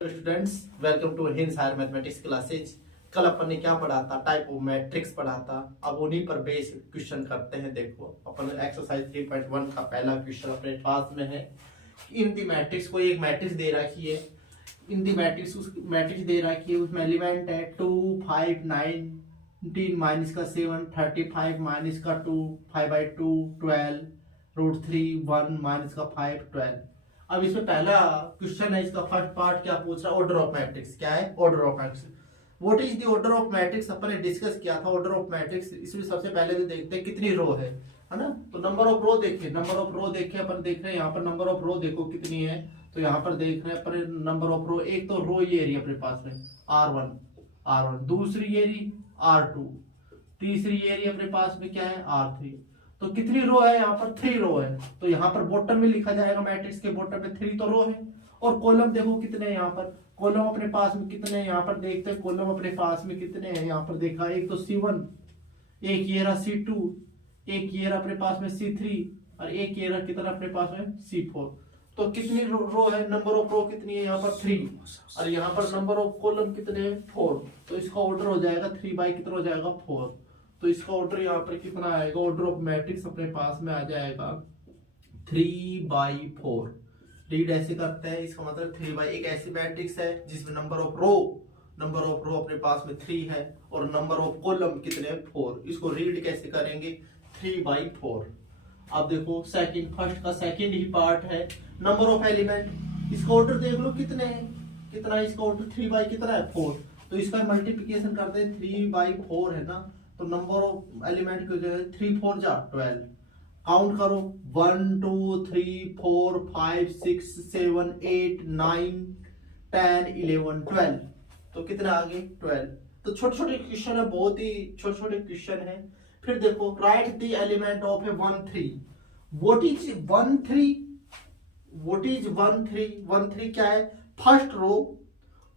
Students, welcome to हिंस higher mathematics classes. कल अपन ने क्या पढ़ा था? टाइप ऑफ मैट्रिक्स पढ़ा था। अब उन्हीं पर बेस क्वेश्चन करते हैं। देखो, अपन एक्सरसाइज 3.1 का पहला क्वेश्चन अपने पास में है। इन दी मैट्रिक्स, कोई एक मैट्रिक्स दे रखी है। इन दी मैट्रिक्स, उस मैट्रिक्स दे रखी है, उसमें एलिमेंट है 2 5 19 माइनस का 7 35 माइनस का 2 5/2 12 √3 1 माइनस का 5 12। अब इसमें पहला क्वेश्चन है, इसका फर्स्ट पार्ट क्या पूछ रहा है? Order of matrix. क्या है? Order of matrix. What is the order of matrix? अपन ने डिस्कस किया था ऑर्डर ऑफ मैट्रिक्स। इसमें सबसे पहले तो देखते हैं कितनी रो है ना। तो नंबर ऑफ रो देखिए, नंबर ऑफ रो देखिए, अपन देख रहे हैं यहाँ पर नंबर ऑफ रो देखो कितनी है। तो यहाँ पर देख रहे हैं अपन नंबर ऑफ रो। एक तो रो ये रही अपने पास में R1, दूसरी ये रही R2, तीसरी ये रही अपने पास में क्या है R3। तो कितनी रो है? यहाँ पर 3 रो है। तो यहाँ पर बॉटम में लिखा जाएगा, मैट्रिक्स के बॉटम में 3 तो रो है। और कॉलम देखो कितने हैं यहाँ पर। कॉलम अपने पास में कितने हैं यहाँ पर देखते हैं। कॉलम अपने पास में कितने हैं यहाँ पर देखा, एक तो C1, एक ये रहा C2, एक ये रहा अपने पास में C3 और एक ये रहा कितना अपने पास में C4। तो कितनी रो है? नंबर ऑफ रो कितनी है यहाँ पर 3 और यहाँ पर नंबर ऑफ कॉलम कितने हैं 4। तो इसका ऑर्डर हो जाएगा 3 बाई कितना हो जाएगा 4। तो इसका ऑर्डर यहाँ पर कितना आएगा? ऑर्डर ऑफ मैट्रिक्स अपने पास में आ जाएगा 3/4। रीड ऐसे करते हैं, इसका मतलब 3 एक ऐसी मैट्रिक्स है जिसमें नंबर ऑफ रो अपने पास में 3 है और नंबर ऑफ कॉलम कितने हैं 4। इसको रीड कैसे करेंगे? 3/4। अब देखो सेकंड, फर्स्ट का सेकंड ही पार्ट है नंबर ऑफ एलिमेंट। इसका ऑर्डर देख लो कितने हैं, कितना इसका ऑर्डर 3 कितना है 4। तो इसका मल्टीप्लिकेशन करते हैं 3/4 है ना। तो नंबर ऑफ एलिमेंट की जगह 3 4 जा 12। काउंट करो 1 2 3 4 5 6 7 8 9 10 11 12। तो कितना आ गए 12। तो छोटे छोटे क्वेश्चन है, बहुत ही छोटे छोटे क्वेश्चन है। फिर देखो, write the element of A 1 3। What is 1 3? What is 1 3? 1 3 क्या है? First row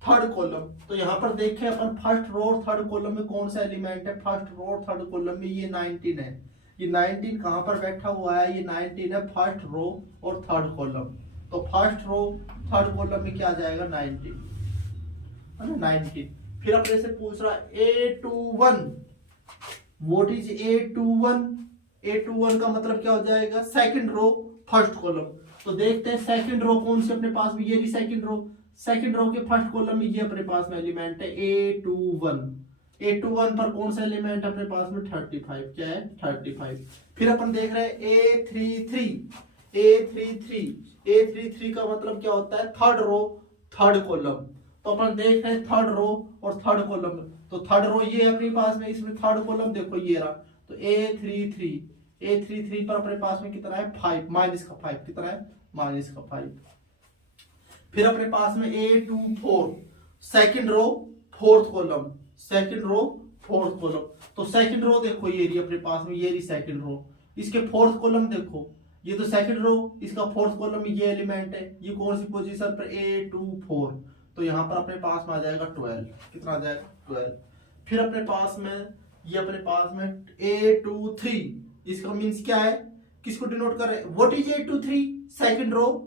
third column. तो यहाँ पर देखें अपन, फर्स्ट रो और थर्ड कॉलम में कौन सा एलिमेंट है? फर्स्ट रो और थर्ड कॉलम में ये 19 है। ये 19 कहाँ पर बैठा हुआ है? ये 19 है फर्स्ट रो और थर्ड कॉलम। तो फर्स्ट रो थर्ड कॉलम में क्या आ जाएगा? 19 है ना, 19। फिर अपने से पूछ रहा A21। What is A21? A21 का मतलब क्या हो जाएगा? Second row first column. तो देखते हैं सेकंड रो कौन सी अपने पास में, ये रही सेकंड रो। सेकंड रो के फर्स्ट कॉलम में ये अपने पास में एलिमेंट है A21। A21 पर कौन सा एलिमेंट अपने पास में? 35। क्या है? 35। फिर अपन देख रहे हैं A33 का मतलब क्या होता है? Third row third column. तो अपन देख रहे हैं थर्ड रो और थर्ड कॉलम। तो थर्ड रो ये अपने पास में, इसमें थर्ड कॉलम देखो ये रहा। तो A33 पर अपने पास में कितना है? 5 माइनस का 5। कितना है? माइनस का 5। फिर अपने पास में A24 second row fourth column, second row fourth column. तो सेकंड रो देखो ये रही अपने पास में, ये रही सेकंड रो। इसके फोर्थ कॉलम देखो, ये तो सेकंड रो, इसका फोर्थ कॉलम में ये एलिमेंट है। ये कौन सी पोजीशन पर? A24। तो यहाँ पर अपने पास में आ जाएगा 12। कितना आ जाएगा? 12। फिर अपने पास में ये अपने पास में A23। इसका मीन्स क्या है? किसको डिनोट कर रहे हैं? What is A23? Second row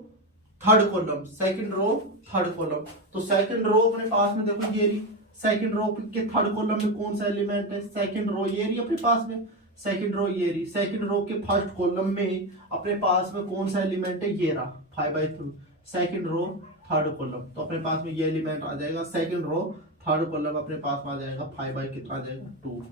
third column, second row third column. तो सेकंड रो अपने पास में देखो ये रही। सेकंड रो के थर्ड कॉलम में कौन सा एलिमेंट है? सेकंड रो ये रही अपने पास में। सेकंड रो ये रही। सेकंड रो के फर्स्ट कॉलम में अपने पास में कौन सा एलिमेंट है? ये रहा 5/2। Second row third column. तो अपने पास में ये एलिमेंट आ जाएगा। सेकंड रो थर्ड कॉलम अपने पास में आ जाएगा 5 कितना आ जाएगा 2।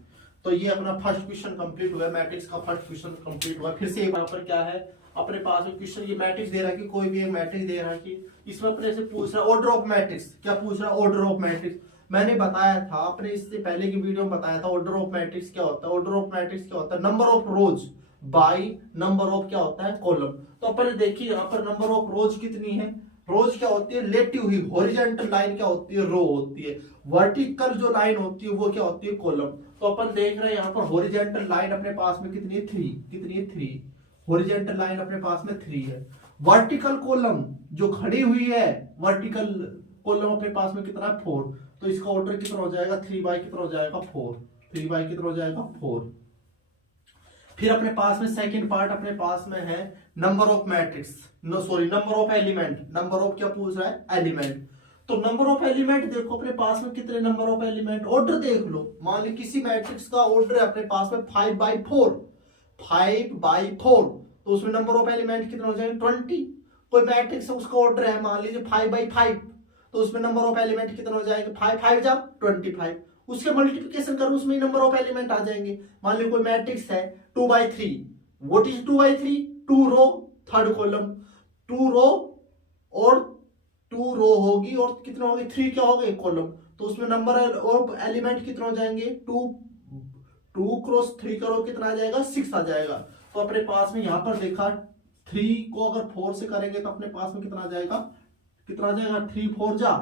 तो ये अपना फर्स्ट क्वेश्चन कंप्लीट हुआ, मैट्रिक्स का फर्स्ट क्वेश्चन कंप्लीट हुआ। फिर से एक बार पर क्या है अपने पास में क्वेश्चन, ये मैट्रिक्स दे रहा है कि कोई भी एक मैट्रिक्स दे रहा है कि इसमें अपने से पूछ रहा है ऑर्डर ऑफ मैट्रिक्स। क्या पूछ रहा है? Order of matrix. मैंने बताया था, अपने इससे पहले की वीडियो में बताया था ऑर्डर ऑफ मैट्रिक्स क्या होता है। ऑर्डर ऑफ मैट्रिक्स क्या होता है? Number of rows by number of क्या होता है? कॉलम। तो अपन देखिए यहाँ पर नंबर ऑफ रोज कितनी है? रोज क्या होती है? लेटी हुई हॉरिजॉन्टल लाइन क्या होती है? रो होती है। वर्टिकल जो लाइन होती है वो क्या होती है? कॉलम। तो अपन देख रहे हैं यहाँ पर हॉरिजॉन्टल लाइन अपने पास में कितनी है? 3। कितनी है? 3। हॉरिजॉन्टल लाइन अपने पास में 3 है। वर्टिकल कॉलम जो खड़ी हुई है, वर्टिकल कॉलम अपने पास में कितना है? 4। तो इसका ऑर्डर कितना हो जाएगा? 3 कितना हो जाएगा? 4। 3 कितना हो जाएगा? 4। फिर अपने पास में सेकंड पार्ट अपने पास में है number of matrix, no sorry number of element. Number of क्या पूछ रहा है? एलिमेंट। तो नंबर ऑफ एलिमेंट देखो अपने पास में कितने नंबर ऑफ एलिमेंट, ऑर्डर देख लो। मान ली किसी मैट्रिक्स का ऑर्डर है अपने पास में 5/4, 5/4, तो उसमें नंबर ऑफ एलिमेंट कितने हो जाएंगे 20। कोई मैट्रिक्स है उसका ऑर्डर है मान लीजिए 5/5, तो उसमें नंबर ऑफ एलिमेंट कितने हो जाएंगे 5 जा 25, उसके मल्टीप्लिकेशन करो उसमें नंबर ऑफ एलिमेंट आ जाएंगे। मान लीजिए कोई मैट्रिक्स है 2/3, what is 2/3, 2 row third column, 2 row और 2 रो होगी और कितना होगी 3 क्या होगा एक कॉलम, तो उसमें नंबर ऑफ एलिमेंट कितना हो जाएंगे 2 क्रॉस 3 करो कितना आ जाएगा 6 आ जाएगा। तो अपने पास में यहाँ पर देखा 3 को अगर 4 से करेंगे तो अपने पास में कितना आ जाएगा, कितना आ जाएगा 3 4 जा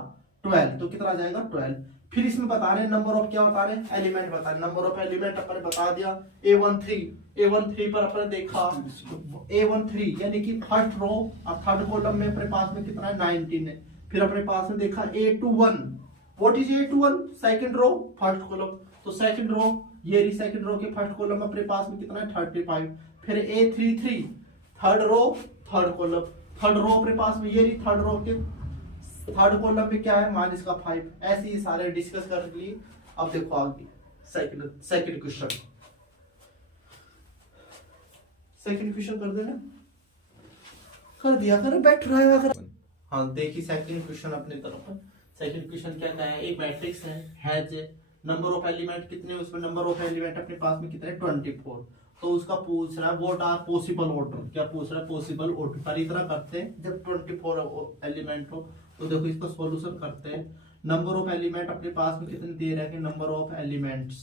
12, तो कितना आ जाएगा 12। फिर इसमें बता रहे हैं नंबर ऑफ क्या बता रहे हैं एलिमेंट बता रहे हैं, नंबर ऑफ एलिमेंट अपने बता दिया A13 पर अपने देखा A13 यानी कि फर्स्ट रो और थर्ड कॉलम में अपने पास में कितना है 19 है। फिर अपने पास में देखा A21, what is A21, second row first column, तो सेकंड रो ये रही सेकंड रो के फर्स्ट कॉलम में अपने पास में कितना है 35। फिर A33 third row third column, third row अपने पास में ये रही थर्ड रो के थर्ड कॉलम में क्या है -5। ऐसे ही सारे डिस्कस कर लिए। अब देखो आगे सेकंड क्वेश्चन, सेकंड क्वेश्चन कर देना, कर दिया कर बैठ रहा है। हाँ देखिए सेकंड क्वेश्चन अपने तरफ। सेकंड क्वेश्चन क्या है, एक मैट्रिक्स है नंबर ऑफ एलिमेंट कितने, उसमें नंबर ऑफ एलिमेंट अपने पास में कितने 24, तो उसका पूछ रहा है व्हाट आर पॉसिबल ऑर्डर, क्या पूछ रहा है पॉसिबल ऑर्डर। पर इतना करते हैं जब 24 एलिमेंट हो तो देखो इसका सॉल्यूशन करते हैं। नंबर ऑफ एलिमेंट अपने पास में कितने दे रहे हैं, नंबर ऑफ एलिमेंट्स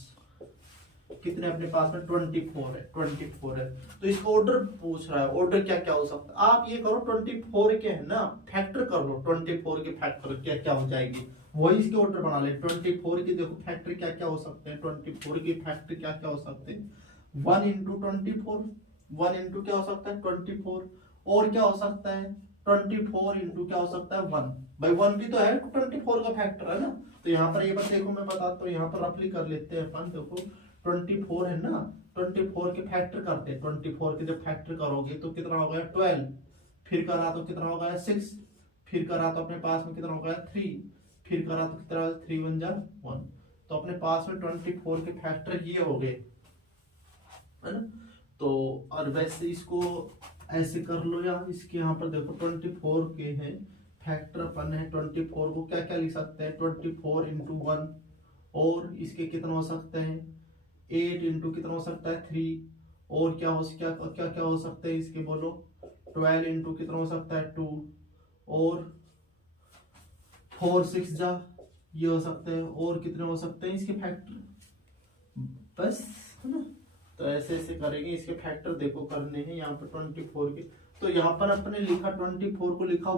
कितने अपने पास में 24 है, तो इसका ऑर्डर पूछ रहा है, ऑर्डर क्या क्या हो सकता है। आप ये करो 24 के है ना फैक्टर कर लो, 24 के फैक्टर क्या क्या हो जाएगी वही इसके ऑर्डर बना ले। 24 के देखो फैक्टर क्या क्या हो सकते हैं, 24 के फैक्टर क्या क्या हो सकते हैं 1 into 24, 1 into क्या हो सकता है 24, और क्या हो सकता है 24 into क्या हो सकता है 1, भाई 1 भी तो है 24 का फैक्टर है ना। तो यहाँ पर ये बात देखो मैं बताता हूँ, यहाँ पर रफली कर लेते हैं अपन। देखो 24 है ना, 24 के फैक्टर करते हैं, 24 के जब फैक्टर करोगे तो कितना हो गया 12, फिर करा तो कितना हो गया 6, फिर करा तो अपने पास में कितना हो गया 3, फिर करा तो कितना 3 1 जा 1, तो अपने पास में 24 के फैक्टर ये हो गए है ना। तो और वैसे इसको ऐसे कर लो, या इसके यहाँ पर देखो 24 के हैं फैक्टर अपन है 24 को क्या क्या लिख सकते हैं 24 into 1, और इसके कितना हो सकते हैं 8 into कितना हो सकता है 3, और क्या क्या हो सकते हैं इसके बोलो 12 into कितना हो सकता है 2, और 4 6 जा ये हो सकते हैं, और कितने हो सकते हैं इसके फैक्टर, बस है ना। तो ऐसे ऐसे करेंगे, इसके फैक्टर देखो करने हैं यहाँ पर 24 के। तो यहाँ पर अपने लिखा 24 को लिखा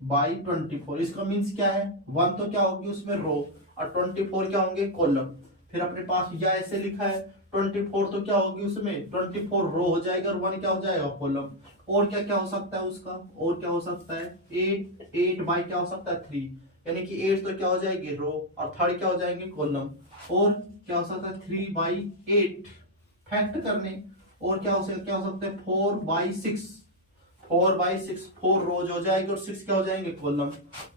1/24, इसका मीन्स क्या है 1 तो क्या होगी उसमें रो और 24 क्या होंगे कॉलम। फिर अपने पास या ऐसे लिखा है 24 तो क्या होगी उसमें 24 रो हो जाएगा और 1 क्या हो जाएगा कॉलम। और क्या क्या हो सकता है उसका, और क्या हो सकता है 8 बाई क्या हो सकता है 3, यानी कि 8 तो क्या हो जाएगी रो और थर्ड क्या हो जाएंगे कॉलम, और क्या हो सकता है 3/8 फैक्ट करने, और क्या हो सकता है 4/6, 4 रोज हो जाएगी और 6 क्या हो जाएंगे कॉलम,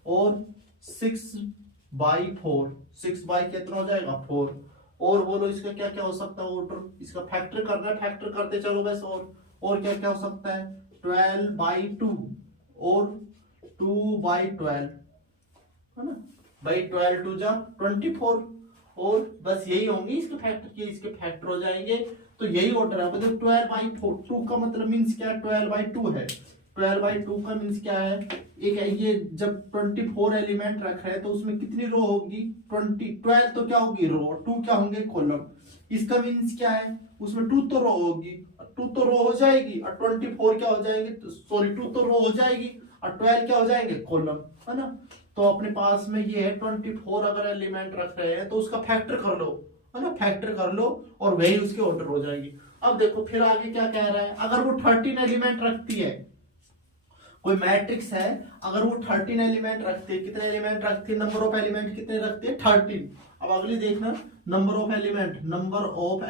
और 6/4, 6 बाई कितना हो जाएगा 4, और बोलो इसका क्या क्या हो सकता है ऑर्डर, इसका फैक्टर करना है फैक्टर करते चलो बस। और क्या क्या हो सकता है 12/2 और 2/12 है ना, भाई 12 2 जा 24, और बस यही होंगे इसके फैक्टर के, इसके फैक्टर हो जाएंगे। तो यही ऑर्डर है, मतलब 12/2 का मतलब मींस क्या है 12/2 है, 12/2 का मींस क्या है, एक है ये जब 24 एलिमेंट रख रहे हैं तो उसमें कितनी रो होगी 12 तो क्या होगी रो, 2 क्या होंगे कॉलम, इसका मींस क्या है उसमें 2 तो रो होगी, 2 तो रो हो जाएगी और 24 क्या हो जाएगी, सॉरी 2 तो रो हो जाएगी और 12 क्या हो जाएंगे कॉलम, है ना। तो अपने पास में ये है 24 अगर एलिमेंट रख रहे हैं तो उसका फैक्टर कर लो, है ना, फैक्टर कर लो और वही उसके ऑर्डर हो जाएगी। अब देखो फिर आगे क्या कह रहा है, अगर वो 13 एलिमेंट रखती है, कोई मैट्रिक्स है अगर वो 13 एलिमेंट रखती है, कितने एलिमेंट रखती है, नंबर ऑफ एलिमेंट कितने रखती है 13। अब अगली देखना number of element, number of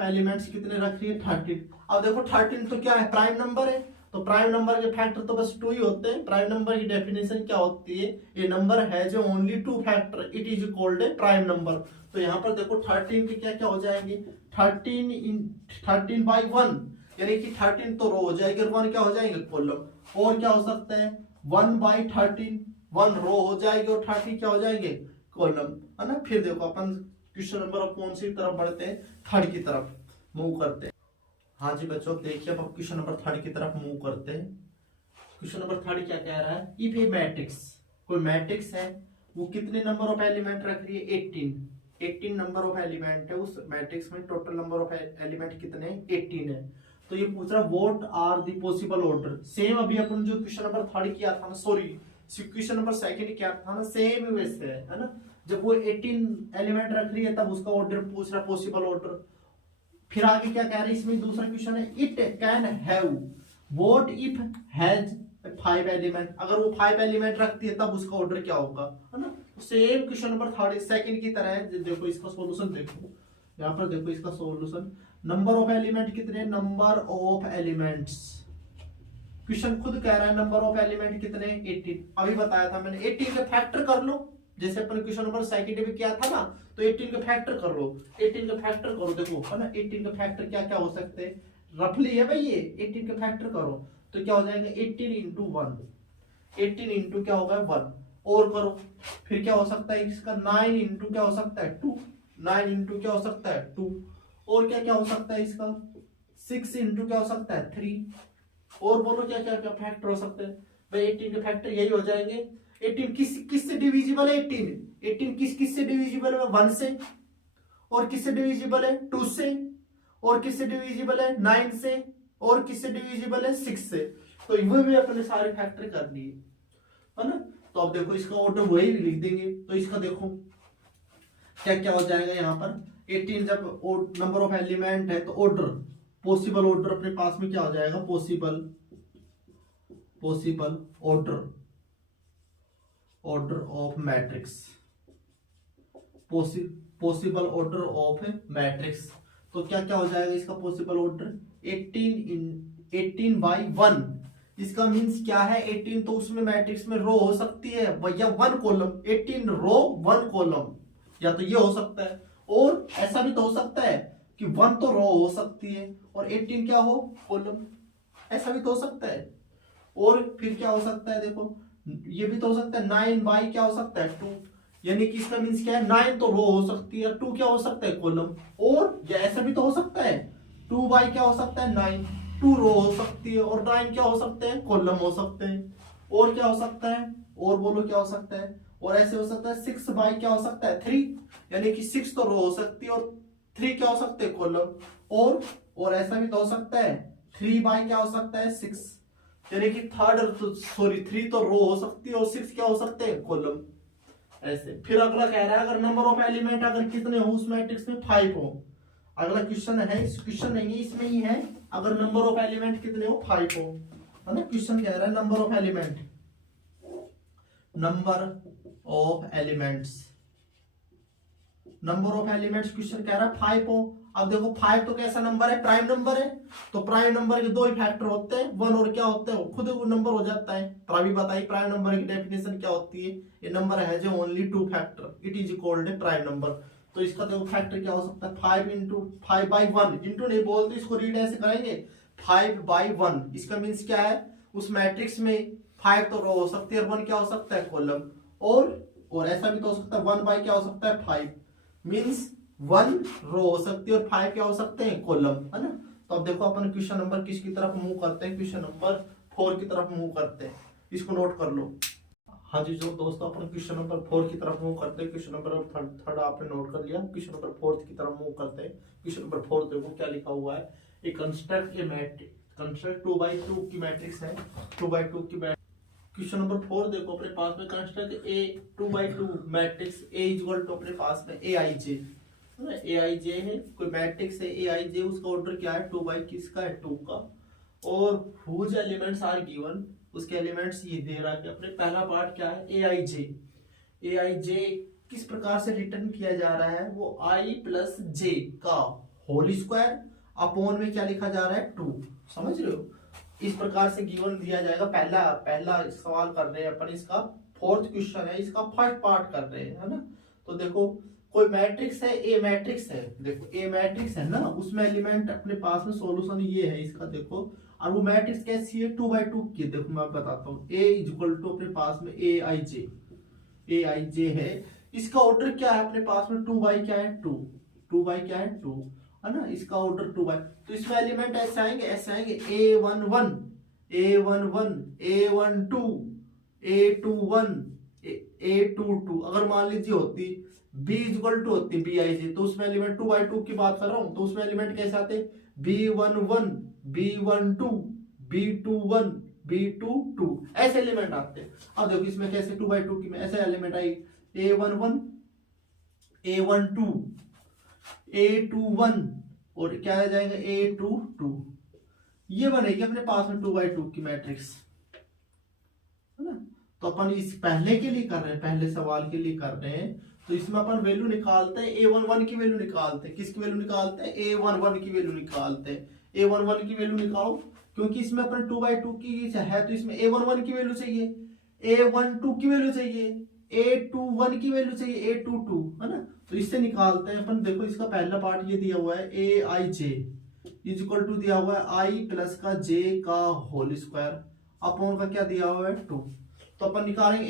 elements कितने रख रही है 13। अब देखो 13 तो क्या है प्राइम नंबर है, तो प्राइम नंबर के फैक्टर तो बस 2 ही होते हैं। प्राइम नंबर की डेफिनेशन क्या होती है, a number has only 2 factor it is called a prime number. तो यहाँ पर देखो 13 के क्या क्या हो जाएंगे, 13/1 यानी कि 13 तो रो हो जाएगी और 1 क्या हो जाएंगे कॉलम। और क्या हो सकता है 1/13, 1 रो हो जाएगी और 30 क्या हो जाएंगे कॉलम, है ना। फिर देखो अपन क्वेश्चन नंबर कौन सी तरफ बढ़ते हैं, थर्ड की तरफ मूव करते हैं। हाँ जी बच्चों देखिए अब क्वेश्चन नंबर 3 की तरफ मूव करते हैं। क्वेश्चन नंबर 3 क्या कह रहा है, इफ ए मैट्रिक्स, कोई मैट्रिक्स है वो कितने नंबर ऑफ एलिमेंट रख रही है 18 नंबर ऑफ एलिमेंट है उस मैट्रिक्स में, टोटल नंबर ऑफ एलिमेंट कितने हैं 18 है। तो ये पूछ रहा है what are the possible order. Same अभी अपन जो क्वेश्चन नंबर 3 किया था ना, सॉरी क्वेश्चन नंबर 2 किया था ना, सेम वैसे है ना। जब वो 18 एलिमेंट रख रही है तब उसका ऑर्डर पूछ रहा है पॉसिबल ऑर्डर। फिर आगे क्या कह रहे हैं, इसमें दूसरा क्वेश्चन है it can have what if has 5 element. अगर वो 5 एलिमेंट रखती है तब उसका ऑर्डर क्या होगा, है ना। सेम क्वेश्चन नंबर 2 की तरह है। देखो इसका सॉल्यूशन देखो, यहाँ पर देखो इसका सॉल्यूशन। नंबर ऑफ एलिमेंट कितने, नंबर ऑफ एलिमेंट्स, क्वेश्चन खुद कह रहा है नंबर ऑफ एलिमेंट कितने 18। अभी बताया था मैंने 18 के फैक्टर कर लो, जैसे अपन क्वेश्चन नंबर 2 में किया था ना, तो 18 का फैक्टर कर लो, 18 का फैक्टर करो। देखो है ना 18 का फैक्टर क्या क्या हो सकते हैं, रफली है भाई ये 18 का फैक्टर करो तो क्या हो जाएगा 18 इंटू 1, 18 इंटू क्या होगा 1 और करो। फिर क्या हो सकता है इसका 9 इंटू क्या हो सकता है 2, 9 इंटू क्या हो सकता है 2 और क्या क्या हो सकता है इसका 6 इंटू क्या हो सकता है 3 और बोलो क्या क्या क्या फैक्टर हो सकते हैं भाई। 18 के फैक्टर यही हो जाएंगे। 18 किस से डिविजिबल है 18 किस से डिविजिबल है 1 से, और किससे डिविजिबल है 2 से, और किससे डिविजिबल है 9 से, और किससे डिविजिबल है 6 से। तो वो भी अपने सारे फैक्टर कर लिए, है ना। तो अब देखो इसका ऑर्डर वही लिख देंगे। तो इसका देखो क्या क्या हो जाएगा यहाँ पर 18 जब नंबर ऑफ एलिमेंट है तो ऑर्डर, पॉसिबल ऑर्डर अपने पास में क्या हो जाएगा, possible order of matrix, possible order of matrix. तो क्या क्या हो जाएगा इसका पॉसिबल ऑर्डर 18/1। इसका मींस क्या है 18 तो उसमें मैट्रिक्स में रो हो सकती है भैया 1 कॉलम, 18 रो 1 कॉलम, या तो ये हो सकता है और ऐसा भी तो हो सकता है कि 1 तो रो हो सकती है और 18 क्या हो कॉलम, ऐसा भी तो हो सकता है। और फिर क्या हो सकता है देखो ये भी तो हो सकता है 9 क्या हो सकता है 2, यानी कि इसका मींस क्या है 9 तो रो हो सकती है, 2 क्या हो सकता है कॉलम। और या ऐसा भी तो हो सकता है 2 क्या हो सकता है 9, 2 रो हो सकती है और 9 क्या हो सकते हैं कॉलम हो सकते हैं। और क्या हो सकता है और बोलो क्या हो सकता है, और ऐसे हो सकता है 6 क्या हो सकता है 3, यानी कि 6 तो रो हो सकती है और 3 क्या हो सकते हैं कॉलम। और ऐसा भी तो हो सकता है 3 क्या हो सकता है 6, यानी कि 3 तो रो हो सकती है और 6 क्या हो सकते हैं कॉलम। ऐसे फिर अगला कह रहा है अगर नंबर ऑफ एलिमेंट अगर कितने हो उस मैट्रिक्स में 5 हो। अगला क्वेश्चन है, इस क्वेश्चन नहीं है इसमें ही है, अगर नंबर ऑफ एलिमेंट कितने हो 5 हो, है ना। क्वेश्चन कह रहा है number of element, number of elements question कह रहा है 5 हो। अब देखो 5 तो कैसा नंबर है, प्राइम नंबर है, तो प्राइम नंबर के 2 ही फैक्टर होते हैं 1 और क्या होते हैं खुद वो नंबर हो जाता है। तो अभी बताइए प्राइम नंबर की डेफिनेशन क्या होती है, ये नंबर है जो only 2 factor it is called a prime number. तो इसका देखो फैक्टर क्या हो सकता है 5 इंटू 5/1, इंटू नहीं बोलते इसको रीड ऐसे करेंगे 5/1। इसका मीन्स क्या है उस मैट्रिक्स में 5 तो रो हो सकती है और 1 क्या हो सकता है कॉलम। और ऐसा भी तो हो सकता है 1 क्या हो सकता है 5, मीन्स 1 रो हो सकती है और 5 क्या हो सकते हैं कॉलम, है ना। तो अब देखो अपन क्वेश्चन नंबर किसकी तरफ मूव करते हैं, क्वेश्चन नंबर 4 की तरफ मूव करते हैं, इसको नोट कर लो। हाँ जी जो दोस्तों अपन क्वेश्चन नंबर 4 की तरफ मूव करते हैं, क्वेश्चन नंबर थर्ड आपने नोट कर लिया, क्वेश्चन नंबर 4 की तरफ मूव करते हैं। क्वेश्चन नंबर 4 देखो क्या लिखा हुआ है, a construct a matrix, construct 2x2 की मैट्रिक्स है, 2x2 की। क्वेश्चन नंबर 4 देखो अपने पास में construct a 2x2 matrix A equal to अपने पास में aij, aij है कोई मैट्रिक्स है aij, उसका ऑर्डर क्या है 2 किसका है 2 का, और हुज एलिमेंट्स आर गिवन, उसके एलिमेंट्स ये दे रहा है। अपने पहला पार्ट क्या है aij किस प्रकार से रिटर्न किया जा रहा है, वो i प्लस j का होल स्क्वायर अपॉन में क्या लिखा जा रहा है 2, समझ रहे हो। इस प्रकार से गिवन दिया जाएगा। पहला पहला सवाल कर रहे हैं अपन, इसका फोर्थ क्वेश्चन है, इसका फर्स्ट पार्ट कर रहे हैं, है ना। तो देखो कोई मैट्रिक्स है, ए मैट्रिक्स है, देखो ए मैट्रिक्स है ना, उसमें एलिमेंट अपने पास में सॉल्यूशन ये है इसका, देखो। और वो मैट्रिक्स कैसी है, 2x2 की। देखो मैं बताता हूँ, ए इक्वल टू अपने पास में ए आई जे है। इसका ऑर्डर क्या है अपने पास में, 2 क्या है 2 क्या है 2, है ना। इसका ऑर्डर 2 तो इसमें एलिमेंट ऐसे आएंगे A11 A11 A12 A21 A22। अगर मान लीजिए होती B इक्वल टू होती Bij, तो उसमें एलिमेंट 2x2 की बात कर रहा हूं, तो उसमें एलिमेंट कैसे आते, B11 B12 B21 B22 ऐसे एलिमेंट आते हैं। अब देखो इसमें कैसे 2x2 की में ऐसे element I, A11 A12 A21 और क्या आ जाएगा A22। ये बनेगी अपने पास में 2x2 की मैट्रिक्स, है ना। तो अपन इस पहले के लिए कर रहे हैं, पहले सवाल के लिए कर रहे हैं। तो इसमें अपन वैल्यू निकालते हैं, A11 की वैल्यू निकालते हैं। किसकी वैल्यू निकालते हैं, A11 की वैल्यू निकालते हैं। A11 की वैल्यू निकालो, क्योंकि इसमें अपन 2x2 की है, तो इसमें A11 की वैल्यू चाहिए, A12 की वैल्यू चाहिए, A21 की वैल्यू चाहिए, A22, है ना। तो इससे निकालते हैं अपन। देखो इसका पहला पार्ट ये दिया हुआ है, Aij इज इक्वल टू दिया हुआ है i प्लस का j का होल स्क्वायर अपॉन का क्या दिया हुआ है 2। तो अपन निकालेंगे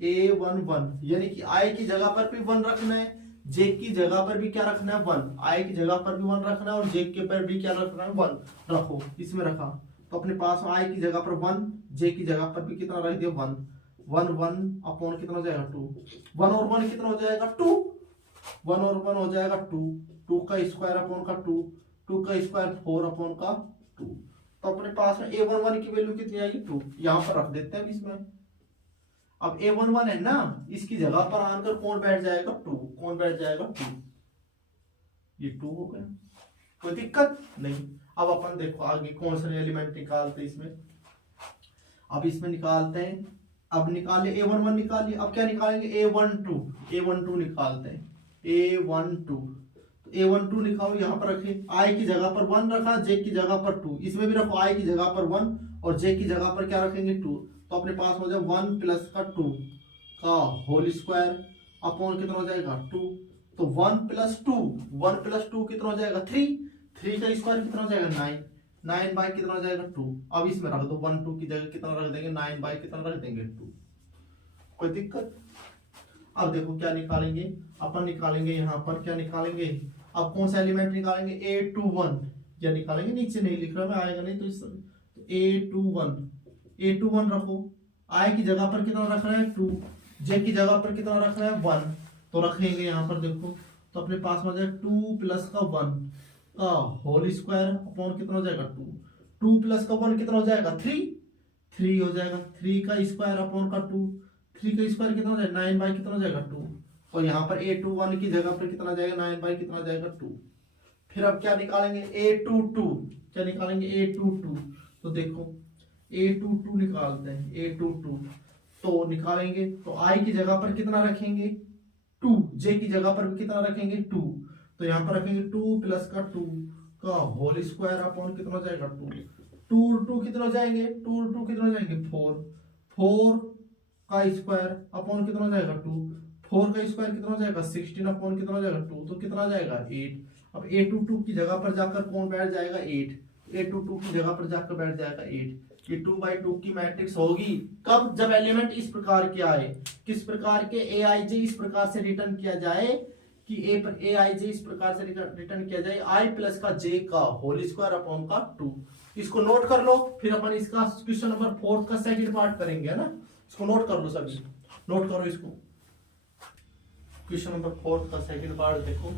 A11 यानी कि i की जगह पर भी 1 रखना है, j की जगह पर भी क्या रखना है 1, i की जगह पर भी 1 रखना है और j के पर भी क्या रखना है 1 रखो। इसमें रखा तो अपने पास i की जगह पर 1, j की जगह पर भी कितना रख दिया 1 अपॉन कितना हो जाएगा 2, 1 और 1 कितना हो जाएगा 2, 1 और 1 हो जाएगा 2 का स्क्वायर अपॉन का 2 का स्क्वायर 4 अपॉन का 2। तो अपने पास में A11 की वैल्यू कितनी आएगी 2, यहाँ पर रख देते हैं इसमें। अब A11 है ना, इसकी जगह पर आकर कौन बैठ जाएगा 2, कौन बैठ जाएगा 2, ये 2 हो गया, कोई दिक्कत नहीं। अब अपन देखो आगे कौन सा एलिमेंट निकालते इसमें, अब इसमें निकालते हैं। अब निकाले A11 निकालिए, अब क्या निकालेंगे A12 निकालते हैं, A12 A12 लिखाओ, यहाँ पर रखे i की जगह पर 1 रखा, j की जगह पर 2, इसमें भी रखो i की जगह पर 1 और j की जगह पर क्या रखेंगे 2। तो अपने पास हो जाए 1 प्लस का 2 का होल स्क्वायर अपॉन कितना हो जाएगा 2। तो 1 प्लस 2 कितना हो जाएगा 3 का स्क्वायर कितना हो जाएगा 9 बाई कितना हो जाएगा 2। अब इसमें रख दो 1 2 की जगह कितना रख देंगे 9 बाई कितना रख देंगे 2, कोई दिक्कत। अब देखो क्या निकालेंगे अपन, निकालेंगे यहाँ पर क्या निकालेंगे, अब कौन सा एलिमेंट निकालेंगे A21 या निकालेंगे, नीचे नहीं लिख रहा मैं, आएगा नहीं तो इस A21 रखो, i की जगह पर कितना रखना है 2, j की जगह पर कितना रखना है 1, तो रखेंगे यहाँ पर देखो। तो अपने पास में हो जाएगा 2 प्लस का 1 का होल स्क्वायर अपॉन कितना हो जाएगा 2 प्लस का 1 कितना हो जाएगा 3 हो जाएगा, 3 का स्क्वायर अपॉन का 3 का स्क्वायर कितना हो जाएगा 9 बाई कितना हो जाएगा 2। और यहाँ पर A21 की जगह पर कितना जाएगा 9 बाई कितना जाएगा 2। फिर अब क्या निकालेंगे A22, क्या निकालेंगे A22। तो देखो A22 निकालते हैं, A22 तो निकालेंगे तो i की जगह पर कितना रखेंगे 2, j की जगह पर कितना रखेंगे 2, तो यहाँ पर रखेंगे 2 प्लस का 2 का होल स्क्वायर अपॉन कितना हो जाएगा 2 कितना हो जाएंगे 2 कितना हो जाएंगे 4 का स्क्वायर अपॉन कितना हो जाएगा 4 का स्क्वायर कितना हो जाएगा 16 अपॉन कितना हो जाएगा 2, तो कितना आ जाएगा 8। अब A22 की जगह पर जाकर कौन बैठ जाएगा 8, A22 की जगह पर जाकर बैठ जाएगा 8। ये 2/2 की मैट्रिक्स होगी कब, जब एलिमेंट इस प्रकार के आए, किस प्रकार के Aij इस प्रकार से रिटर्न किया जाए कि Aij इस प्रकार से रिटर्न किया जाए i प्लस का j का होल स्क्वायर अपॉन का 2। इसको नोट कर लो, फिर अपन इसका क्वेश्चन नंबर 4 का सेकंड पार्ट करेंगे, है ना। इसको नोट कर लो सभी, नोट करो इसको। क्वेश्चन नंबर 4 का सेकंड पार्ट देखो,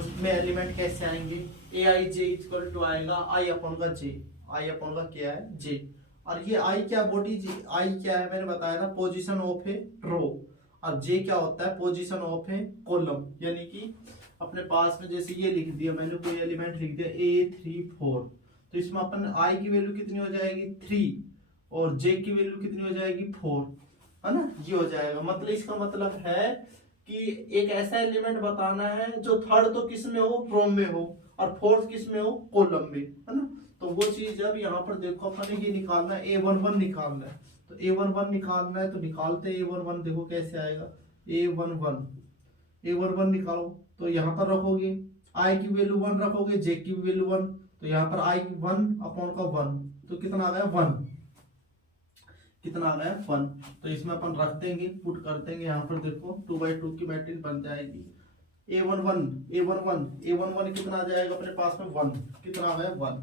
उसमें एलिमेंट कैसे आएंगे, Aij इक्वल टू आएगा i अपॉन का j, i अपॉन का क्या है j, और ये i क्या बॉडी i क्या है मैंने बताया था पोजीशन ऑफ ए रो, और j क्या होता है पोजीशन ऑफ ए कॉलम। यानी कि अपने पास में जैसे ये लिख दिया मैंने, कोई एलिमेंट लिख दिया A34, तो इसमें अपन i की वैल्यू कितनी हो जाएगी 3 और j की वैल्यू कितनी हो जाएगी 4, है ना। ये हो जाएगा, मतलब इसका मतलब है कि एक ऐसा एलिमेंट बताना है जो थर्ड तो किस में हो रो में हो और फोर्थ किस में हो कॉलम में, है ना। तो वो चीज जब यहाँ पर देखो अपन ने ये निकालना है, A11 निकालना है, तो A11 निकालना है तो निकालते हैं A11। देखो कैसे आएगा, A11 निकालो तो यहाँ पर रखोगे I की वैल्यू 1 रखोगे, J की वैल्यू 1, तो यहाँ पर I 1 अपॉन का 1, तो कितना आ गया 1, कितना आ गया 1। तो इसमें अपन रख देंगे, पुट कर देंगे यहाँ पर, देखो 2/2 की मैट्रिक्स बन जाएगी। A11 कितना आ जाएगा अपने पास में 1, कितना आ गया 1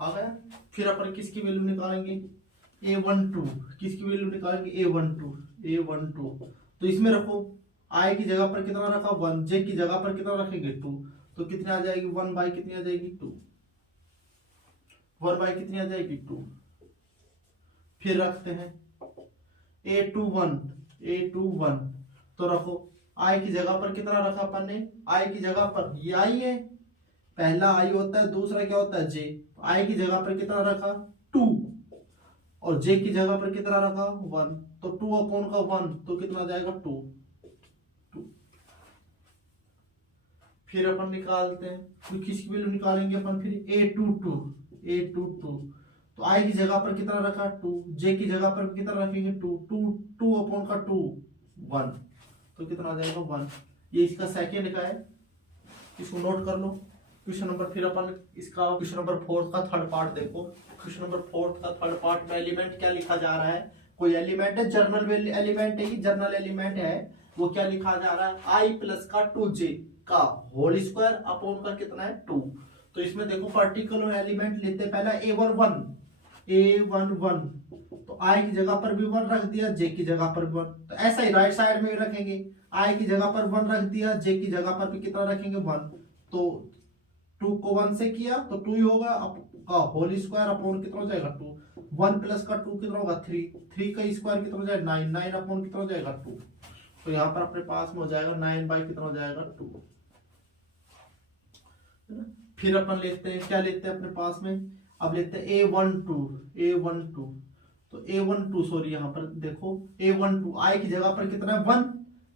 आ गया। फिर अपन किसकी वैल्यू निकालेंगे, A12, किसकी वैल्यू निकालेंगे A12। तो इसमें रखो I की जगह पर कितना रखा 1, J की जगह पर कितना रखेंगे 2, तो कितनी आ जाएगी 1 बाई कितनी आ जाएगी 2, 1 बाई कितनी आ जाएगी 2। फिर रखते हैं A21, तो रखो I की जगह पर कितना रखा अपन ने, I की जगह पर ये I है, पहला I होता है, दूसरा क्या होता है J, तो I की जगह पर कितना रखा 2 और J की जगह पर कितना रखा 1, तो 2 अपॉन का 1, तो कितना जाएगा 2। फिर अपन निकालते हैं, तो किसकी वैल्यू निकालेंगे अपन, फिर A22, तो I की जगह पर कितना रखा 2, J की जगह पर कितना रखेंगे 2 अपॉन का 2 1, तो कितना आ जाएगा 1। ये इसका सेकंड का है, इसको नोट कर लो। क्वेश्चन नंबर, फिर अपन इसका क्वेश्चन नंबर 4 का थर्ड पार्ट देखो। क्वेश्चन नंबर 4 का थर्ड पार्ट में एलिमेंट क्या लिखा जा रहा है, कोई एलिमेंट है, जर्नल एलिमेंट है, जर्नल एलिमेंट है, वो क्या लिखा जा रहा है I प्लस का 2J का होल स्क्वायर अपॉन का कितना है 2। तो इसमें देखो पर्टिकुलर एलिमेंट लेते हैं, पहला A11, तो I की जगह पर भी 1 रख दिया, J की जगह पर 1, तो ऐसा ही राइट साइड में भी रखेंगे, I की जगह पर 1 रख दिया, J की जगह पर भी कितना रखेंगे 1, तो 2 को 1 से किया तो 2 ही होगा, का होल स्क्वायर अपॉन कितना हो जाएगा 2, 1 प्लस का 2 कितना होगा 3 का स्क्वायर कितना हो जाएगा 9 अपॉन कितना हो जाएगा 2, तो यहाँ पर अपने पास में हो जाएगा 9 बाई कितना हो जाएगा 2। फिर अपन लेते हैं, क्या लेते हैं अपने पास में, अब लेते हैं A12, तो A12 सॉरी यहाँ पर देखो A12 I की जगह पर कितना है 1,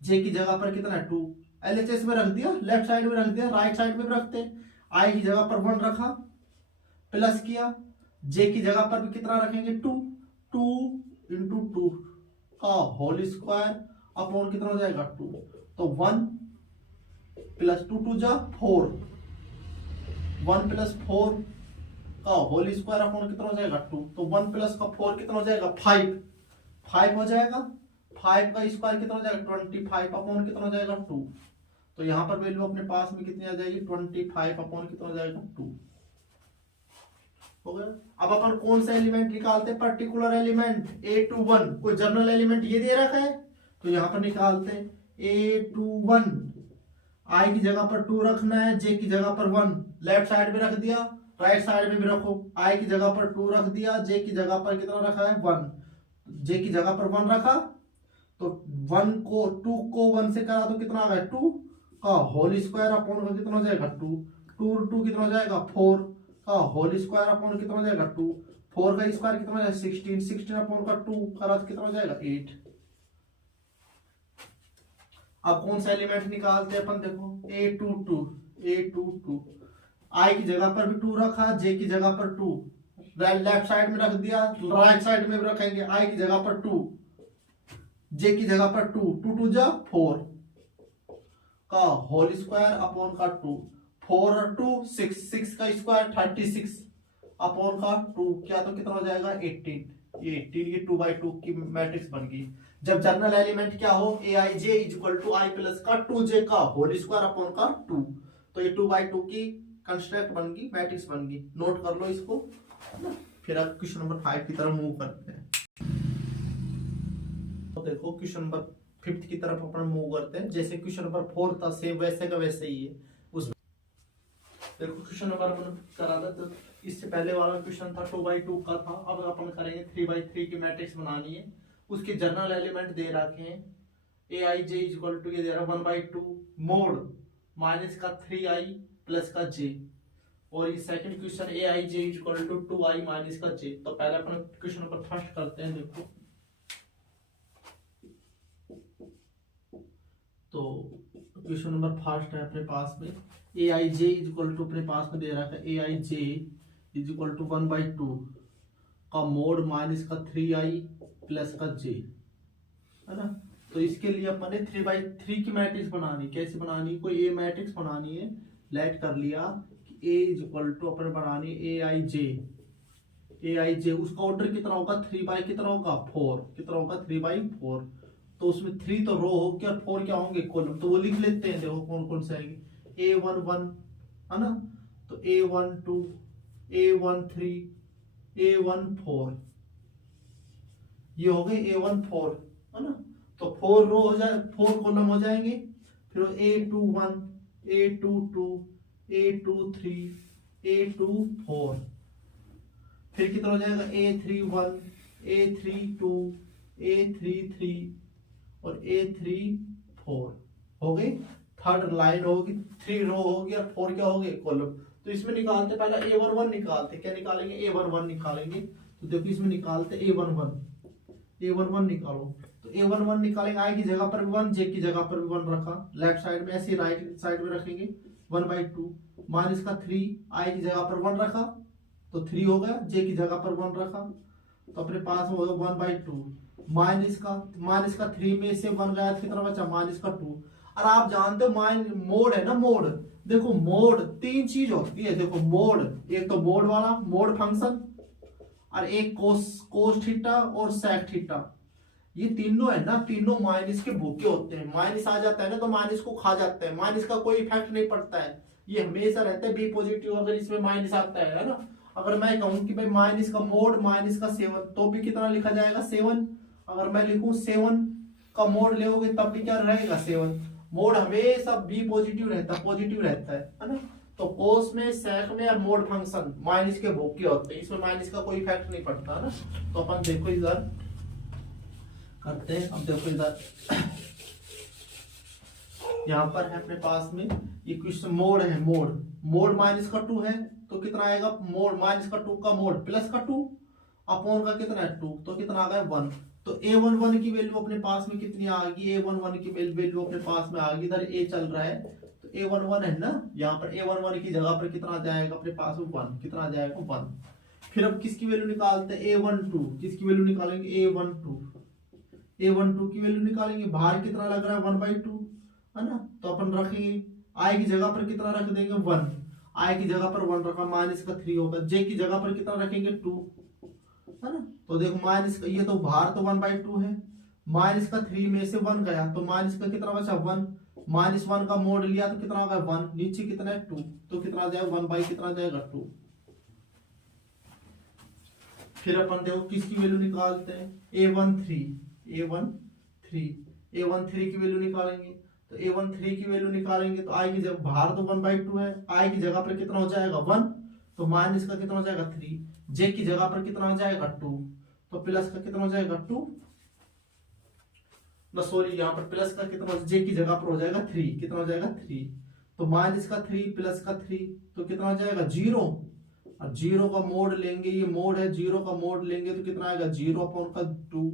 J की जगह पर कितना है 2, LHS में रख दिया, लेफ्ट साइड में रख दिया, राइट साइड में भी रखते हैं, I की जगह पर 1 रखा, प्लस किया, J की जगह पर भी कितना रखेंगे 2 इंटू 2 का होल स्क्वायर अपॉन कितना हो जाएगा 2, तो 1 प्लस 2 जा 4, 1 प्लस 4 का होल स्क्वायर अपॉन कितना हो जाएगा 2, तो 1 प्लस का 4 कितना हो जाएगा 5 हो जाएगा, 5 का स्क्वायर कितना हो जाएगा 25 अपॉन कितना हो जाएगा 2, तो यहाँ पर वैल्यू अपने पास में कितनी आ जाएगी 25 अपॉन कितना हो जाएगा 2 हो गया। अब अपन कौन सा एलिमेंट निकालते हैं, पर्टिकुलर एलिमेंट A21, कोई जर्नल एलिमेंट ये दे रखा है, तो यहाँ पर निकालते हैं A21, I की जगह पर 2 रखना है, J की जगह पर 1, लेफ्ट साइड में रख दिया, राइट साइड में भी रखो, I की जगह पर 2 रख दिया, J की जगह पर कितना रखा है 1, J की जगह पर 1 रखा, तो 2 को 1 से करा तो कितना आ गया 2 का होल स्क्वायर अपॉन का कितना हो जाएगा 2 कितना हो जाएगा 4 का होल स्क्वायर अपॉन कितना हो जाएगा 2, 4 का स्क्वायर कितना हो जाएगा 16 अपॉन का 2 करा तो कितना हो जाएगा 8। अब कौन सा एलिमेंट निकालते हैं अपन, देखो A22, I की जगह पर भी 2 रखा, J की जगह पर 2, लेफ्ट साइड में रख दिया, राइट साइड में भी रखेंगे, I की जगह पर 2, J की जगह पर 2 जा 4 का होल स्क्वायर अपॉन का 2, 4 और 2 6 का स्क्वायर 36 अपॉन का 2, क्या तो कितना हो जाएगा 18। ये 2/2 की मैट्रिक्स बन गई। जब जर्नल एलिमेंट क्या हो Aij equal to I plus का 2J का होल स्क्वायर अपॉन का 2, तो ये 2/2 की कंस्ट्रक्ट बन गई, मैट्रिक्स बन गई, नोट कर लो इसको। फिर अब क्वेश्चन नंबर 5 की तरफ मूव करते हैं। तो देखो क्वेश्चन नंबर 5 की तरफ अपन मूव करते हैं, जैसे क्वेश्चन नंबर 4 था सेम वैसे का वैसे ही है। उस देखो क्वेश्चन नंबर अपन करा था, तो इससे पहले वाला क्वेश्चन था 2/2 का था, अब अपन करेंगे 3/3 की मैट्रिक्स बनानी है। उसके जर्नल एलिमेंट दे रखे हैं Aij इक्वल टू ये दे रहा 1/2 मोड माइनस का 3i प्लस का j, और ये second question Aij equal to 2i minus का j। तो पहले अपन क्वेश्चन नंबर फर्स्ट करते हैं। देखो तो क्वेश्चन नंबर फर्स्ट है अपने पास में Aij इक्वल टू अपने पास में दे रखा है Aij इज इक्वल टू 1/2 का मोड माइनस का 3i प्लस का j, है ना। तो इसके लिए अपन ने 3/3 की मैट्रिक्स बनानी, कैसे बनानी, कोई ए मैट्रिक्स बनानी है, लेट कर लिया कि ए इज इक्वल टू अपन बनानी ए आई जे, उसका ऑर्डर कितना होगा 3 कितना होगा 4, कितना होगा 3/4। तो उसमें 3 तो रो हो गया, 4 क्या होंगे कॉलम, तो वो लिख लेते हैं, देखो कौन कौन से आएंगे, A11 है ना, तो A12 A13 A14, ये हो गए A14 है ना। तो 4 रो हो जाए, 4 कॉलम हो जाएंगे। फिर A21 A22 A23 A24, फिर कितना हो जाएगा A31 A32 A33 और A34, हो गई थर्ड लाइन होगी, 3 रो होगी और 4 क्या हो गए कॉलम। तो इसमें निकालते पहले A11 निकालते, क्या निकालेंगे A11 निकालेंगे। तो देखो इसमें निकालते A11 निकालो, तो A11 निकालेंगे, आई की जगह पर 1 जे की जगह पर 1 रखा, लेफ्ट साइड में ऐसे राइट साइड में रखेंगे 1/2 माइनस का 3 आई की जगह पर 1 रखा तो 3 हो गया, जे की जगह पर 1 रखा तो अपने पास हो गया 1/2 माइनस का 3 में से 1 गया, कितना बचा माइनस का 2। और आप जानते हो मोड है ना, मोड देखो, मोड 3 चीज होती है, देखो मोड, एक तो मोड वाला मोड फंक्शन, और एक कोस थीटा और सेक थीटा, ये तीनों है ना, तीनों माइनस के भूखे होते हैं। माइनस आ जाता है ना तो माइनस को खा जाता है, माइनस का कोई इफेक्ट नहीं पड़ता है, ये हमेशा रहता है बी पॉजिटिव अगर इसमें माइनस आता है ना। अगर मैं कहूं कि भाई माइनस का मोड माइनस का 7, तो भी कितना लिखा जाएगा 7। अगर मैं लिखूं 7 का मोड लेोगे तब भी क्या रहेगा 7। मोड हमेशा बी पॉजिटिव रहता है ना। तो कोस में सेक में और मोड फंक्शन माइनस के भूखे होते हैं, इसमें माइनस का कोई इफेक्ट नहीं पड़ता ना। तो अपन देखो इधर करते हैं, अब देखो इधर यहाँ पर है अपने पास में ये क्वेश्चन, मोड है, मोड माइनस का 2 है तो कितना आएगा, मोड माइनस का 2 का मोड प्लस का 2 अपॉन का कितना है 2, तो कितना आ गया 1। तो A11 की वैल्यू अपने पास में कितनी आ गई, A11 की वैल्यू अपने पास में आ गई, इधर A चल रहा है तो A11 है ना, यहाँ पर A11 की जगह पर कितना आ जाएगा अपने पास में 1, कितना आ जाएगा 1। फिर अब किसकी वैल्यू निकालते हैं A12, किसकी वैल्यू निकालेंगे A12 की वैल्यू निकालेंगे, बाहर कितना लग रहा है 1/2 है ना। तो अपन रखेंगे आई की जगह पर कितना रख देंगे 1, आई की जगह पर 1 रखा, माइनस का 3 होगा, जे की जगह पर कितना रखेंगे 2 है ना। तो देखो माइनस का, ये तो बाहर तो 1/2 है, माइनस का 3 में से 1 गया तो माइनस का कितना बचा 1, माइनस 1 का मोड लिया तो कितना होगा 1, नीचे कितना है 2, तो कितना आ जाएगा 1 कितना आ जाएगा 2। फिर अपन देखो किसकी वैल्यू निकालते हैं A13 की वैल्यू निकालेंगे। तो A13 की वैल्यू निकालेंगे तो आई की जगह, बाहर तो 1/2 है, आई की जगह पर कितना हो जाएगा 1, तो माइनस का कितना हो जाएगा 3, जे की जगह पर कितना हो जाएगा 2, तो प्लस का कितना हो जाएगा 2 ना, सॉरी यहाँ पर प्लस का कितना, जे की जगह पर हो जाएगा 3, कितना हो जाएगा 3, तो माइनस का 3 प्लस का 3 तो कितना हो जाएगा 0, और 0 का मोड लेंगे, ये मोड है, 0 का मोड लेंगे तो कितना आएगा 0 अपॉन का 2,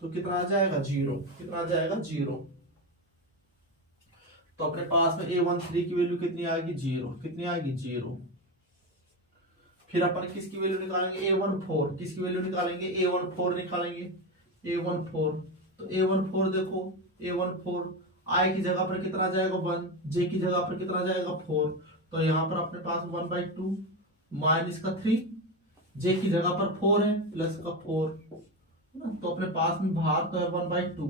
तो कितना आ जाएगा 0, कितना आ जाएगा 0। तो अपने पास में A13 की वैल्यू कितनी आएगी 0, कितनी आएगी 0। फिर अपन किसकी वैल्यू निकालेंगे A14, किसकी वैल्यू निकालेंगे A14 निकालेंगे, A14 तो A14 देखो A14 आई की जगह पर कितना जाएगा 1, जे की जगह पर कितना जाएगा 4, तो यहाँ पर अपने पास 1/2 माइनस का 3, जे की जगह पर 4 है प्लस का 4, तो अपने पास में बाहर तो है 1/2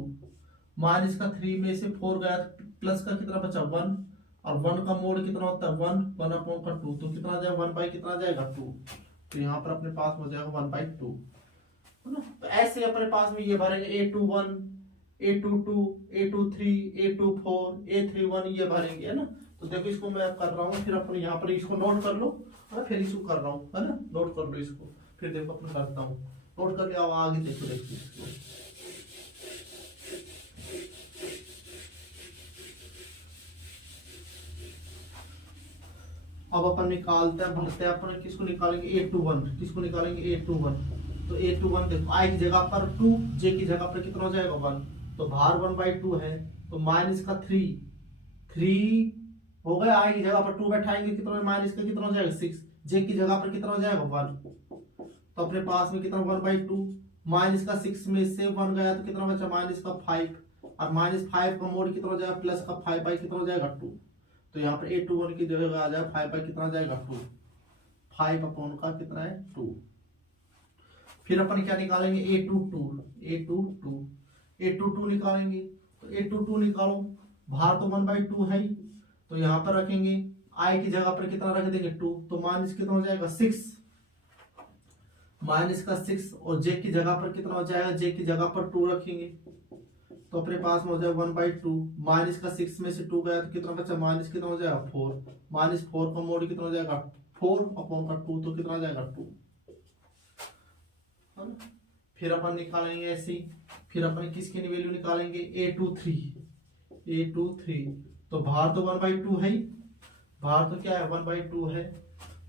माइनस का 3 में से 4 गया प्लस का कितना बचा 1, और 1 का मोड कितना होता है 1 अपॉन का 2, तो कितना आ जाएगा 1 कितना आ जाएगा 2, तो यहाँ पर अपने पास हो जाएगा 1/2 है ना। तो ऐसे अपने पास में ये भरेंगे A21 A22 A23 A24 A31 ये भरेंगे है ना। तो देखो इसको मैं कर रहा हूँ, फिर अपन यहाँ पर इसको नोट कर लो, है ना, फिर इसको कर रहा हूँ है ना, नोट कर लो इसको, फिर देखो अपन करता हूँ, नोट कर लिया, आगे देखो इसको। अब अपन निकालते हैं, भरते हैं, अपन किसको निकालेंगे A21, किसको निकालेंगे A21, तो A21 देखो आई की जगह पर 2, जे की जगह पर कितना हो जाएगा 1, तो बाहर 1/2 है तो माइनस का 3 हो गया, आई की जगह पर 2 बैठाएंगे कितना, माइनस का कितना हो जाएगा 6, जे की जगह पर कितना हो जाएगा 1, तो अपने पास में कितना 1/2 माइनस का 6 में से 1 गया तो कितना बचा माइनस का 5, और -5 का मोड कितना हो जाएगा प्लस का 5 कितना हो जाएगा 2, तो यहाँ पर a21 की जगह आ जाएगा 5 कितना हो जाएगा 2, 5 अपॉन का कितना है 2। फिर अपन क्या निकालेंगे a22 निकालेंगे, तो a22 निकालो, भार तो 1/2 है, तो यहाँ पर रखेंगे i की जगह पर कितना रख देंगे 2, तो माइनस कितना हो जाएगा 6, माइनस का 6, और j की जगह पर कितना हो जाएगा, j की जगह पर 2 रखेंगे, तो अपने पास में हो जाएगा 1/2, माइनस का 6 में से 2 गया तो कितना बचा माइनस कितना हो जाएगा 4, -4 का मोड कितना हो जाएगा 4 अपॉन का 2, तो कितना हो जाएगा 2। फिर अपन निकालेंगे ऐसे, फिर अपन किसकी वैल्यू निकालेंगे a23, तो भार तो 1/2 है, भार तो क्या है 1/2 है,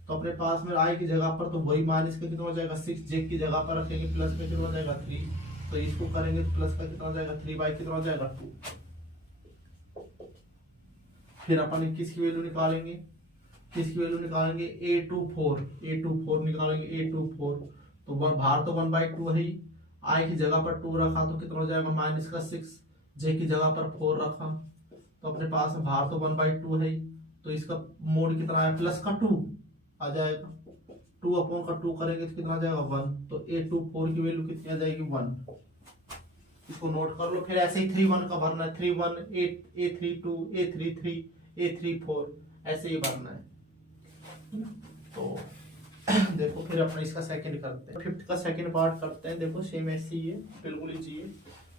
तो अपने पास में i की जगह पर तो वही माइनस का कितना हो जाएगा 6, j की जगह पर रखेंगे प्लस में कितना हो जाएगा 3, तो इसको करेंगे तो प्लस का कितना हो जाएगा 3 कितना हो जाएगा 2। फिर अपन किसकी वैल्यू निकालेंगे, a24 निकालेंगे, a24, तो भार तो 1/2 है, i की जगह पर 2 रखा तो कितना हो जाएगा माइनस का 6, j की जगह पर 4 रखा, तो अपने पास में भार तो 1/2 है, तो इसका मोड कितना है प्लस का 2 आ जाएगा, 2 अपॉन का 2 करेंगे तो कितना आ जाएगा 1, तो a24 की वैल्यू कितनी आ जाएगी 1, इसको नोट कर लो। फिर ऐसे ही 3 1 का भरना है, 3 1 a32 a33 a34 ऐसे ही भरना है। तो देखो फिर अपना इसका सेकंड करते हैं, फिफ्थ का सेकंड पार्ट करते हैं। देखो सेम ऐसे ही है, बिल्कुल ही चाहिए।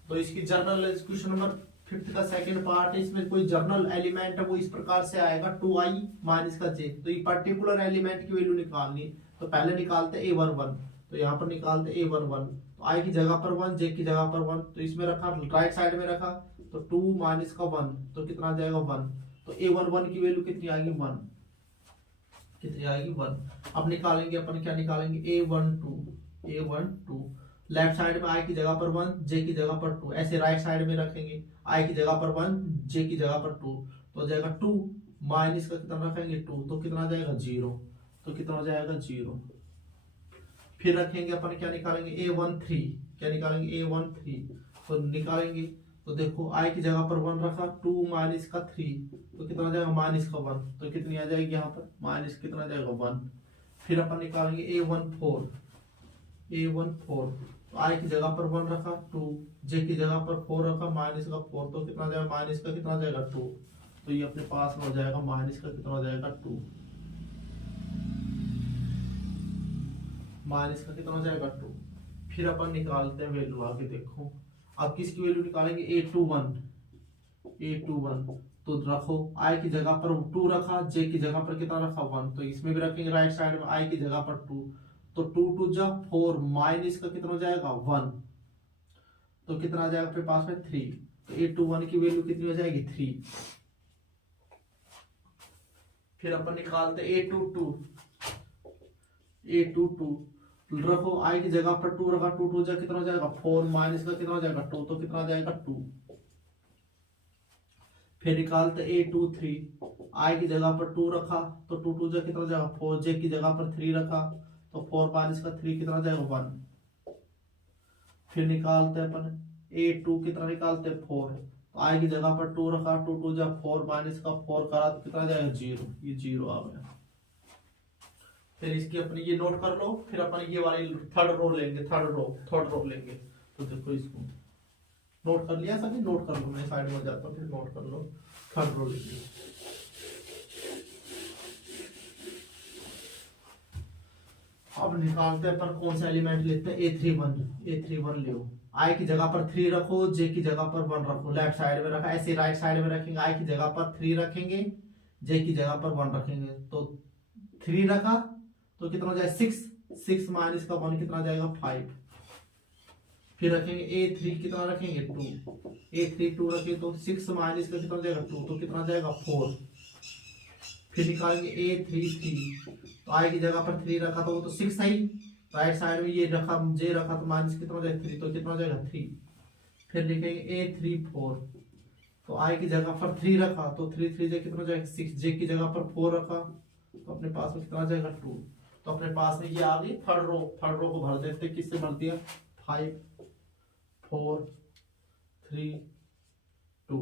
तो इसकी जर्नल क्वेश्चन नंबर फिफ्थ का सेकंड पार्ट है, इसमें कोई जर्नल एलिमेंट है वो इस प्रकार से आएगा 2i माइनस का j, तो ये पर्टिकुलर एलिमेंट की वैल्यू निकालनी, तो पहले निकालते a11, तो यहाँ पर निकालते a11, तो i की जगह पर 1, j की जगह पर 1, तो इसमें रखा राइट साइड में रखा, तो 2 माइनस का 1 तो कितना आ जाएगा 1, तो a11 की वैल्यू कितनी आएगी 1, कितनी आएगी 1। अब निकालेंगे अपन, क्या निकालेंगे a12 लेफ्ट साइड में i की जगह पर 1, j की जगह पर 2, ऐसे राइट साइड में रखेंगे i की जगह पर 1, j की जगह पर 2, तो हो जाएगा 2 माइनस का कितना रखेंगे 2, तो कितना आ जाएगा 0, तो कितना हो जाएगा 0। फिर रखेंगे अपन, क्या निकालेंगे a13, क्या निकालेंगे a13, तो निकालेंगे, तो देखो i की जगह पर 1 रखा, 2 माइनस का 3, तो कितना आ जाएगा माइनस का 1, तो कितनी आ जाएगी यहाँ पर माइनस कितना आ जाएगा 1। फिर अपन निकालेंगे a14, तो i की जगह पर 1 रखा, 2, j की जगह पर 4 रखा, माइनस का 4, तो कितना आ जाएगा माइनस का कितना आ जाएगा 2, तो ये अपने पास में हो जाएगा माइनस का कितना हो जाएगा 2, माइनस का कितना हो जाएगा 2। फिर अपन निकालते हैं वैल्यू आगे, देखो अब किसकी वैल्यू निकालेंगे a21, तो रखो i की जगह पर 2 रखा, j की जगह पर कितना रखा 1, तो इसमें भी रखेंगे राइट साइड में i की जगह पर 2, तो 2 2 जा 4, माइनस का कितना हो जाएगा 1, तो कितना आ जाएगा अपने पास में 3, तो a21 की वैल्यू कितनी हो जाएगी 3। फिर अपन निकालते a22 रखो i की जगह पर 2 रखा, 2 2 जा कितना हो जाएगा 4, माइनस का कितना हो जाएगा 2, तो कितना आ जाएगा 2। फिर निकालते a23, i की जगह पर 2 रखा, तो 2 2 जा कितना हो जाएगा 4, j की जगह पर 3 रखा, तो 4 माइनस का 3 कितना हो जाएगा 1। फिर निकालते अपन a2 कितना निकालते 4, तो i की जगह पर 2 रखा, 2 2 जा 4, माइनस का 4 करा तो कितना आ जाएगा 0, ये 0 आ गया। फिर इसकी अपनी ये नोट कर लो। फिर अपन ये वाली थर्ड रो लेंगे, थर्ड रो लेंगे, तो देखो इसको नोट कर लिया सभी, नोट कर लो, मैं साइड में जाता हूँ, फिर नोट कर लो। थर्ड रो लेंगे, अब निकालते हैं अपन कौन सा एलिमेंट लेते हैं a31 ले, i की जगह पर 3 रखो, j की जगह पर 1 रखो, लेफ्ट साइड में रखा, ऐसे राइट साइड में रखेंगे, i की जगह पर 3 रखेंगे, j की जगह पर 1 रखेंगे, तो 3 रखा तो कितना हो जाएगा 6 माइनस का 1 कितना जाएगा 5। फिर रखेंगे a3 कितना रखेंगे 2 रखेंगे, तो 6 माइनस का कितना जाएगा 2, तो कितना जाएगा 4। फिर निकालेंगे a33, तो i की जगह पर 3 रखा, तो वो तो 6 है, राइट साइड में ये रखा j रखा, तो माइनस कितना हो जाएगा 3, तो कितना हो जाएगा 3। फिर लिखेंगे a34, तो i की जगह पर 3 रखा, तो 3 3 कितना हो जाएगा 6, j की जगह पर 4 रखा, तो अपने पास में कितना आ जाएगा 2। तो अपने पास में ये आ गई थर्ड रो को भर देते, किससे भर दिया 5 4 3 2।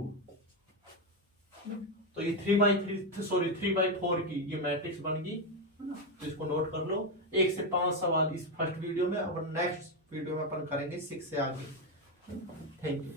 तो ये 3/4 की ये मैट्रिक्स बन गई, है ना। तो इसको नोट कर लो। 1 से 5 सवाल इस फर्स्ट वीडियो में, और नेक्स्ट वीडियो में अपन करेंगे 6 से आगे। Thank you.